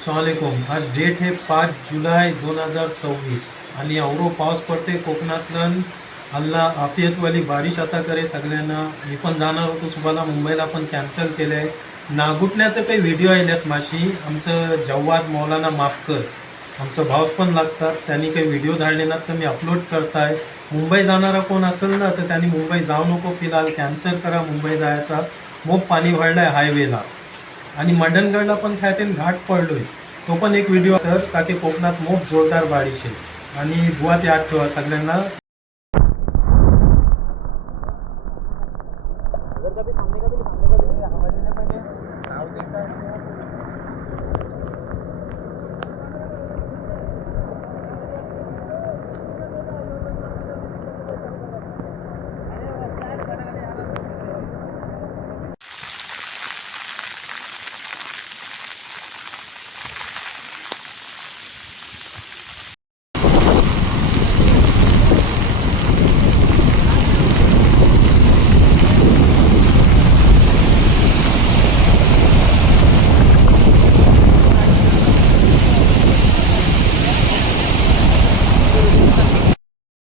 अस्सलामुअलैकुम. आज डेट है 5 जुलै 2026 आणि अवरो पाऊस पडते कोकणातलं. अल्लाह आफियतवाली बारिश आता करे सगळ्यांना. मी पण जाणार होतो सुबाला मुंबईला पण कॅन्सल केलं आहे. नागुटण्याचं काही व्हिडिओ आलेत माशी. आमचं जव्वाद मौलाना माफकर आमचं भाऊस पण लागतात, त्यांनी काही व्हिडिओ धाडले ना तर मी अपलोड करताय. मुंबई जाणारा कोण असेल ना तर त्यांनी मुंबई जाऊ नको, फिलहाल कॅन्सल करा मुंबई जायचा. मोप पाणी भरलं आहे हायवेला आणि मंडणगडला पण खायतेन घाट पडलोय. तो पण एक व्हिडिओ तर का की कोकणात मोप जोरदार बारिश आहे आणि बुवा ते आठ ठेवा सगळ्यांना.